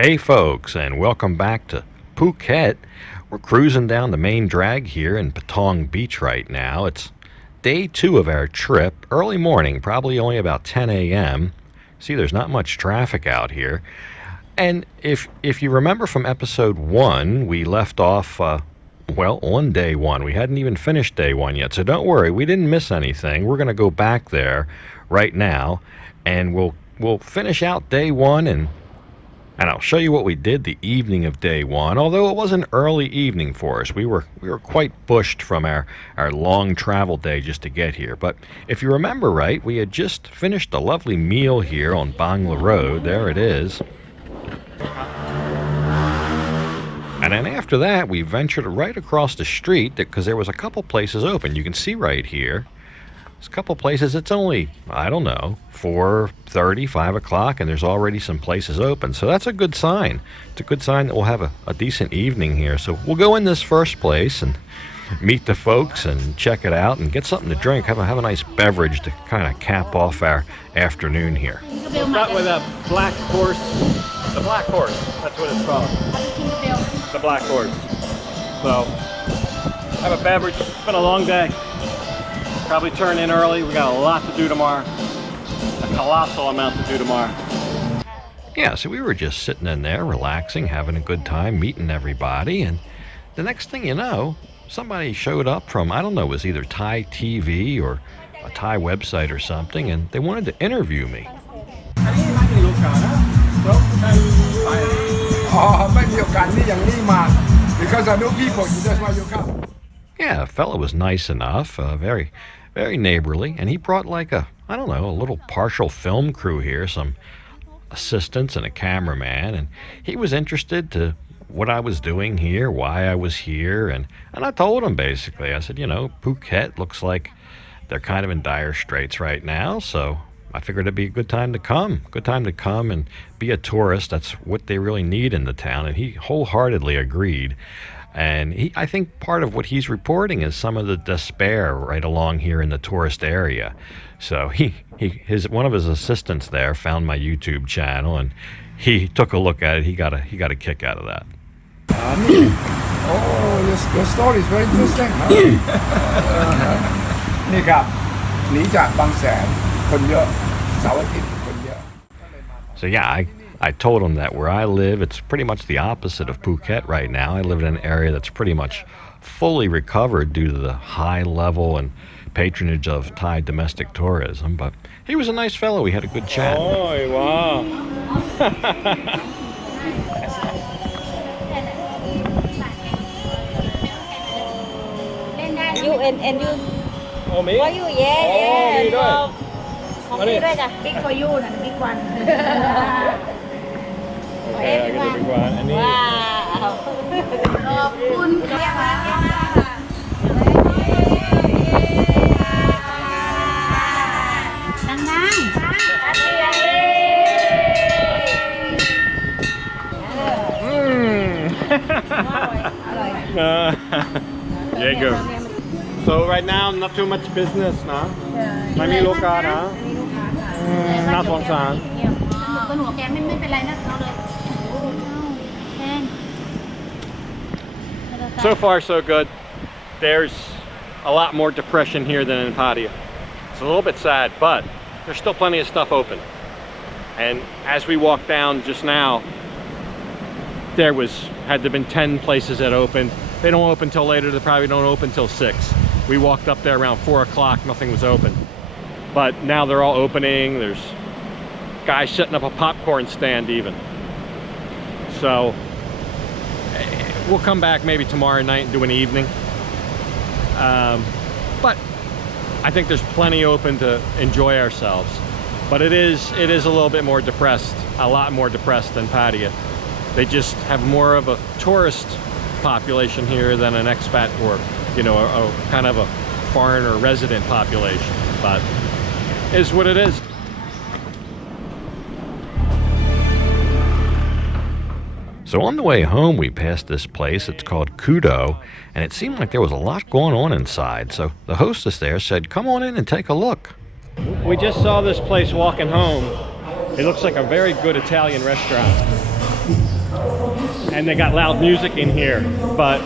Hey folks, and welcome back to Phuket. We're cruising down the main drag here in Patong Beach right now. It's day 2 of our trip, early morning, probably only about 10 a.m. See, there's not much traffic out here. And if you remember from episode 1, we left off, on day 1. We hadn't even finished day 1 yet, so don't worry, we didn't miss anything. We're going to go back there right now, and we'll finish out day 1 and I'll show you what we did the evening of day 1, although it was an early evening for us. We were quite bushed from our long travel day just to get here. But if you remember right, we had just finished a lovely meal here on Bangla Road. There it is. And then after that, we ventured right across the street because there was a couple places open. You can see right here. There's a couple places. It's only, I don't know, 4:30, 5 o'clock, and there's already some places open. So that's a good sign. It's a good sign that we'll have a decent evening here. So we'll go in this first place and meet the folks and check it out and get something to drink. Have a nice beverage to kind of cap off our afternoon here. We'll start with a black horse. The black horse, that's what it's called. The black horse. So, have a beverage. It's been a long day. Probably turn in early. We got a lot to do tomorrow. A colossal amount to do tomorrow. Yeah, so we were just sitting in there, relaxing, having a good time, meeting everybody, and the next thing you know, somebody showed up from, I don't know, it was either Thai TV or a Thai website or something, and they wanted to interview me. Because I know people, that's why you come. Yeah, the fellow was nice enough, very, very neighborly, and he brought like a little partial film crew here, some assistants and a cameraman, and he was interested to what I was doing here, why I was here, and I told him basically, I said, Phuket looks like they're kind of in dire straits right now, so I figured it'd be a good time to come and be a tourist. That's what they really need in the town, and he wholeheartedly agreed. And I think part of what he's reporting is some of the despair right along here in the tourist area. So one of his assistants there found my YouTube channel, and he took a look at it. He got a kick out of that. Oh, your story is very interesting. นี่ครับหนีจากบางแสนคนเยอะเสาร์อาทิตย์คนเยอะ So yeah, I told him that where I live, it's pretty much the opposite of Phuket right now. I live in an area that's pretty much fully recovered due to the high level and patronage of Thai domestic tourism. But he was a nice fellow. We had a good chat. Oh, wow. You and you. Oh, me? For you, yeah. Me ด้วย ของพี่ด้วยจ้ะ Big for you นะ Big one. Okay, I get the big one. อันนี้ ว้าวขอบคุณค่ะดังๆ Yeah, good. So right now, not too much business, nah? ไม่มีลูกค้านะน่าสงสาร บนหัวแกไม่เป็นไรนะเอาเลยแพง So far, so good. There's a lot more depression here than in Pattaya. It's a little bit sad, but there's still plenty of stuff open. And as we walked down just now, had there been 10 places that opened. They don't open till later. They probably don't open till 6. We walked up there around 4 o'clock. Nothing was open. But now they're all opening. There's guys setting up a popcorn stand even. So we'll come back maybe tomorrow night and do an evening. But I think there's plenty open to enjoy ourselves. But it is a little bit more depressed, a lot more depressed than Pattaya. They just have more of a tourist population here than an expat or, a kind of a foreigner resident population. But it is what it is. So on the way home, we passed this place. It's called Kudo, and it seemed like there was a lot going on inside. So the hostess there said, come on in and take a look. We just saw this place walking home. It looks like a very good Italian restaurant. and they got loud music in here. But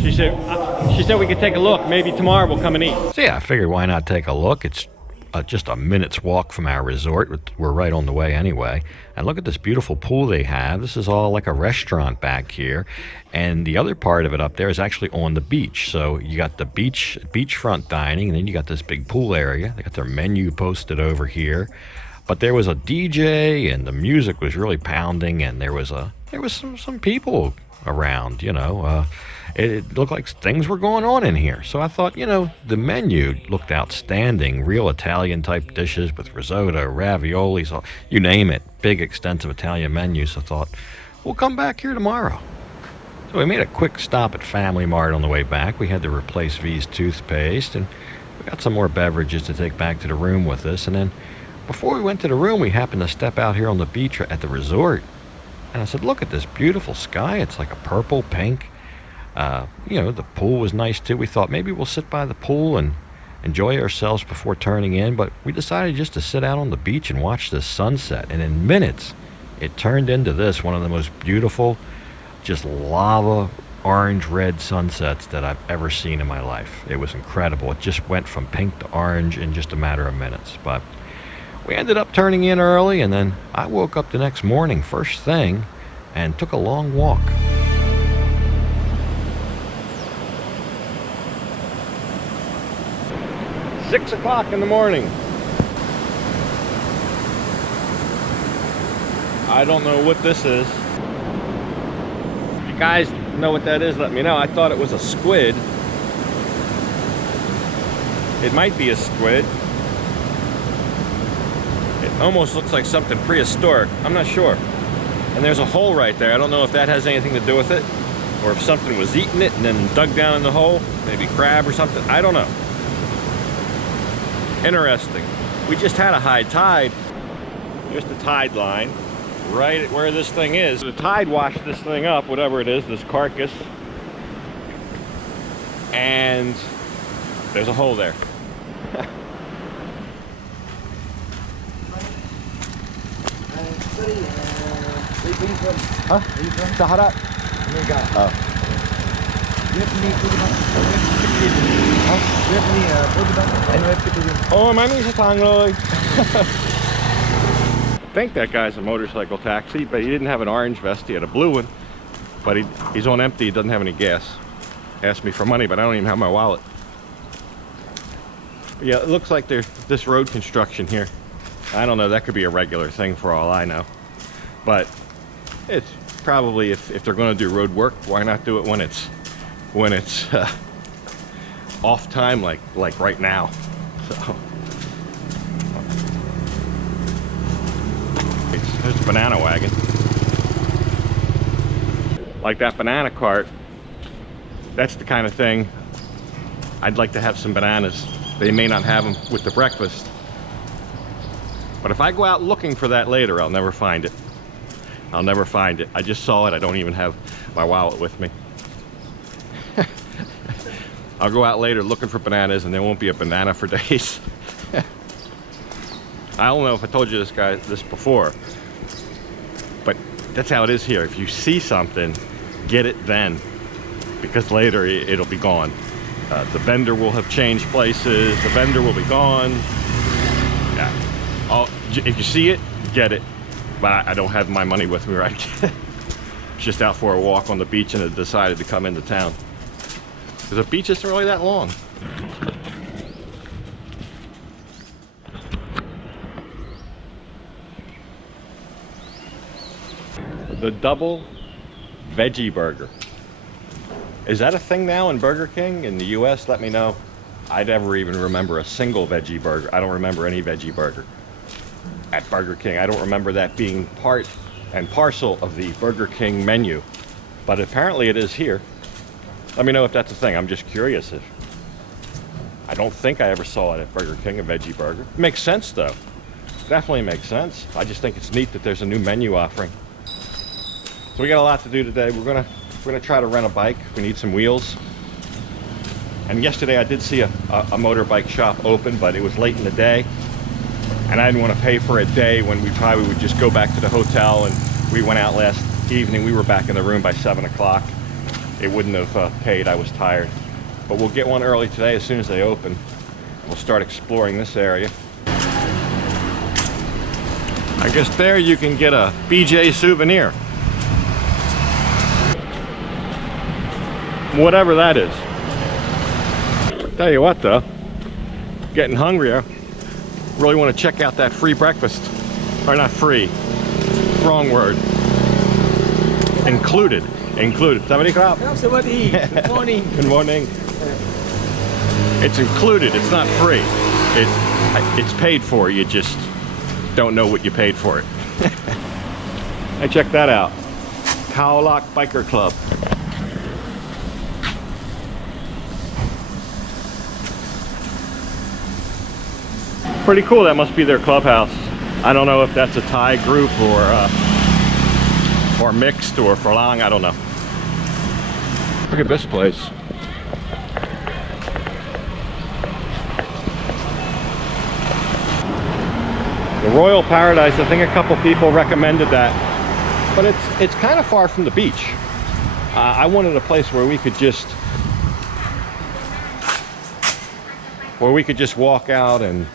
she said we could take a look. Maybe tomorrow we'll come and eat. So yeah, I figured why not take a look. It's just a minute's walk from our resort. We're right on the way anyway. And look at this beautiful pool they have. This is all like a restaurant back here. And the other part of it up there is actually on the beach. So you got the beachfront dining, and then you got this big pool area. They got their menu posted over here. But there was a DJ, and the music was really pounding, and there was some people around, you know. It looked like things were going on in here. So I thought, you know, the menu looked outstanding. Real Italian type dishes with risotto, ravioli, so you name it. Big, extensive Italian menu. So I thought, we'll come back here tomorrow. So we made a quick stop at Family Mart on the way back. We had to replace V's toothpaste, and we got some more beverages to take back to the room with us. And then before we went to the room, we happened to step out here on the beach at the resort. And I said, look at this beautiful sky. It's like a purple, pink. You know, the pool was nice too. We thought maybe we'll sit by the pool and enjoy ourselves before turning in, but we decided just to sit out on the beach and watch this sunset. And in minutes, it turned into this, one of the most beautiful, just lava, orange-red sunsets that I've ever seen in my life. It was incredible. It just went from pink to orange in just a matter of minutes. But we ended up turning in early, and then I woke up the next morning, first thing, and took a long walk. 6 o'clock in the morning. I don't know what this is. If you guys know what that is, let me know. I thought it was a squid. It might be a squid. It almost looks like something prehistoric. I'm not sure. And there's a hole right there. I don't know if that has anything to do with it, or if something was eating it and then dug down in the hole. Maybe crab or something. I don't know. Interesting. We just had a high tide. Here's the tide line, right at where this thing is. The tide washed this thing up, whatever it is, this carcass. And there's a hole there. Huh? Where you from? Sahara. Oh. Oh, my name's Patong. I think that guy's a motorcycle taxi, but he didn't have an orange vest. He had a blue one, but he's on empty. He doesn't have any gas. Asked me for money, but I don't even have my wallet. But yeah, it looks like there's this road construction here. I don't know. That could be a regular thing for all I know. But it's probably, if they're going to do road work, why not do it when it's off time, like right now. So there's a banana wagon, like that banana cart. That's the kind of thing I'd like to have. Some bananas. They may not have them with the breakfast, but if I go out looking for that later, I'll never find it. I'll never find it. I just saw it. I don't even have my wallet with me. I'll go out later looking for bananas, and there won't be a banana for days. I don't know if I told you this before, but that's how it is here. If you see something, get it then, because later it'll be gone. The vendor will have changed places. The vendor will be gone. Yeah. If you see it, get it. But I don't have my money with me right now. Just out for a walk on the beach, and I decided to come into town. Because the beach isn't really that long. The double veggie burger. Is that a thing now in Burger King in the US? Let me know. I never even remember a single veggie burger. I don't remember any veggie burger at Burger King. I don't remember that being part and parcel of the Burger King menu. But apparently it is here. Let me know if that's a thing. I'm just curious. I don't think I ever saw it at Burger King, a veggie burger. Makes sense though. Definitely makes sense. I just think it's neat that there's a new menu offering. So we got a lot to do today. We're gonna try to rent a bike. We need some wheels. And yesterday I did see a motorbike shop open, but it was late in the day. And I didn't want to pay for a day when we probably would just go back to the hotel, and we went out evening. We were back in the room by 7 o'clock. It wouldn't have paid. I was tired. But we'll get one early today as soon as they open. We'll start exploring this area. I guess there you can get a BJ souvenir. Whatever that is. Tell you what though, getting hungrier. Really want to check out that free breakfast. Or not free, wrong word. Included. Somebody clap. Good morning. Good morning. It's included, it's not free. It's paid for, you just don't know what you paid for it. Hey, check that out. Khao Lak Biker Club. Pretty cool, that must be their clubhouse. I don't know if that's a Thai group or mixed or Falang, I don't know. Look at this place. The Royal Paradise, I think a couple people recommended that, but it's kind of far from the beach. I wanted a place where we could just walk out and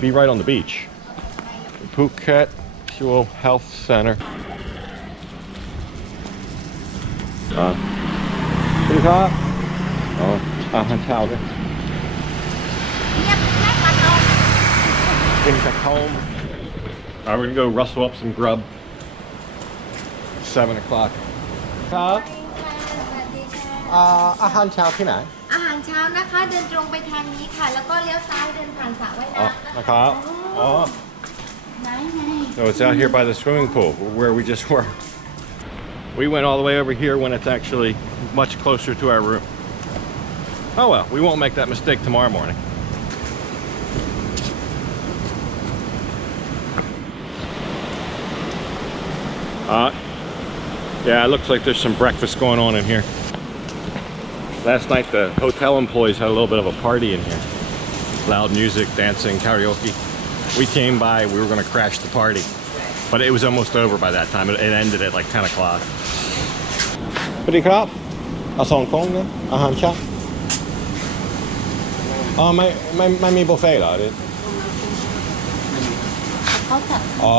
be right on the beach. Phuket Health Center. Pretty hot. Back home. We're gonna go rustle up some grub. 7 o'clock. อาหารเช้าที่ไหน อาหารเช้านะคะเดินตรงไปทางนี้ค่ะแล้วก็เลี้ยวซ้ายเดินผ่านสระว่ายน้ำนะคะ So it's out here by the swimming pool where we just were. We went all the way over here when it's actually much closer to our room. Oh well, we won't make that mistake tomorrow morning. Yeah, it looks like there's some breakfast going on in here. Last night the hotel employees had a little bit of a party in here. Loud music, dancing, karaoke. We came by, we were going to crash the party, but it was almost over by that time. It ended at like 10 o'clock. สวัสดีครับเอาสองกล่องนะอาหารเช้าไม่มีบุฟเฟ่ต์เหรอดิ เขาจัด อ๋อ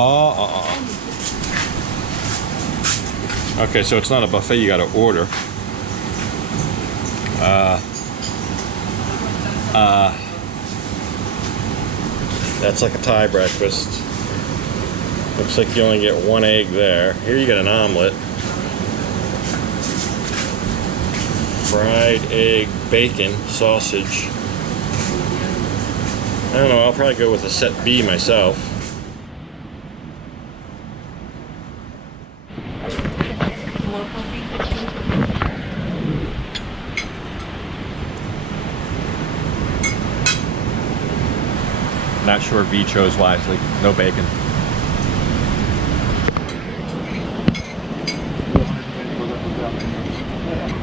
Okay, so it's not a buffet, you gotta order. That's like a Thai breakfast. Looks like you only get one egg there. Here you get an omelet. Fried egg, bacon, sausage. I don't know, I'll probably go with a set B myself. Not sure V chose wisely. No bacon.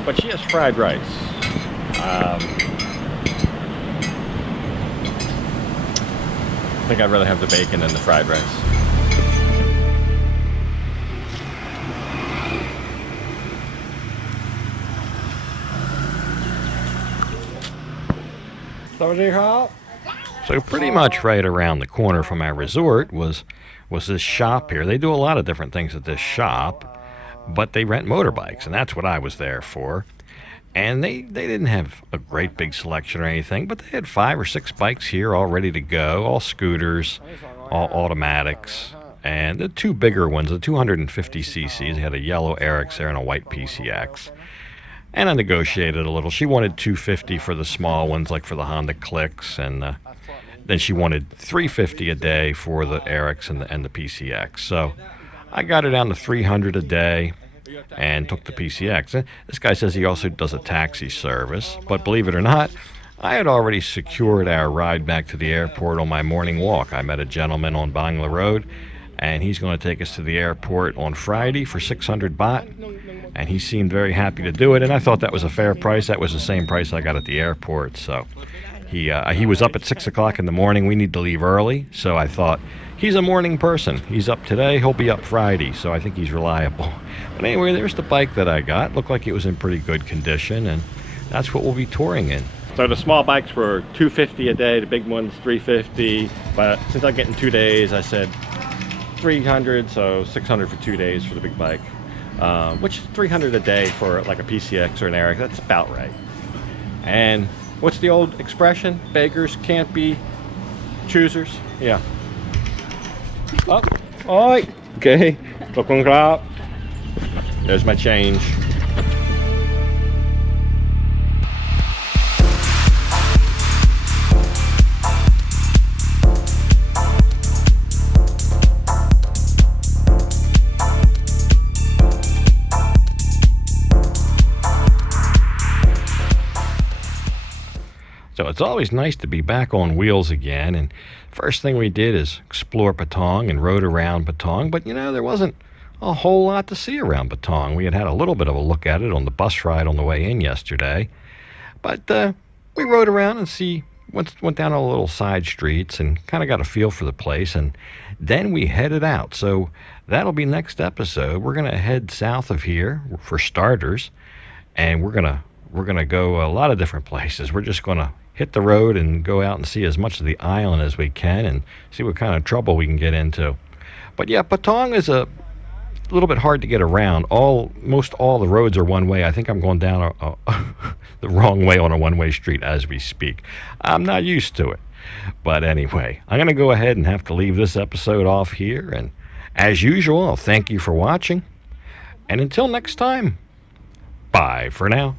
But she has fried rice. I think I'd rather have the bacon than the fried rice. So pretty much right around the corner from our resort was this shop here. They do a lot of different things at this shop, but they rent motorbikes, and that's what I was there for. And they didn't have a great big selection or anything, but they had 5 or 6 bikes here all ready to go, all scooters, all automatics, and the 2 bigger ones, the 250cc's. They had a yellow RX there and a white PCX. And I negotiated a little. She wanted 250 for the small ones, like for the Honda Kickz, and then she wanted 350 a day for the RX and the PCX. So I got her down to 300 a day and took the PCX. This guy says he also does a taxi service, but believe it or not, I had already secured our ride back to the airport on my morning walk. I met a gentleman on Bangla Road, and he's going to take us to the airport on Friday for 600 baht, and he seemed very happy to do it, and I thought that was a fair price. That was the same price I got at the airport, so He was up at 6 o'clock in the morning. We need to leave early, so I thought he's a morning person. He's up today. He'll be up Friday, so I think he's reliable. But anyway, there's the bike that I got. Looked like it was in pretty good condition, and that's what we'll be touring in. So the small bikes were $250 a day, the big ones $350. But since I'm getting 2 days, I said $300, so $600 for 2 days for the big bike. Which is $300 a day for like a PCX or an Eric. That's about right. And what's the old expression? Beggars can't be choosers. Yeah. Oh, oi. Okay. There's my change. So it's always nice to be back on wheels again, and first thing we did is explore Patong and rode around Patong, but there wasn't a whole lot to see around Patong. We had a little bit of a look at it on the bus ride on the way in yesterday, but we rode around and went down all the little side streets and kind of got a feel for the place, and then we headed out. So that'll be next episode. We're going to head south of here for starters, and we're going to go a lot of different places. We're just going to hit the road and go out and see as much of the island as we can and see what kind of trouble we can get into. But yeah, Patong is a little bit hard to get around. Most all the roads are one way. I think I'm going down the wrong way on a one-way street as we speak. I'm not used to it. But anyway, I'm going to go ahead and have to leave this episode off here. And as usual, I'll thank you for watching. And until next time, bye for now.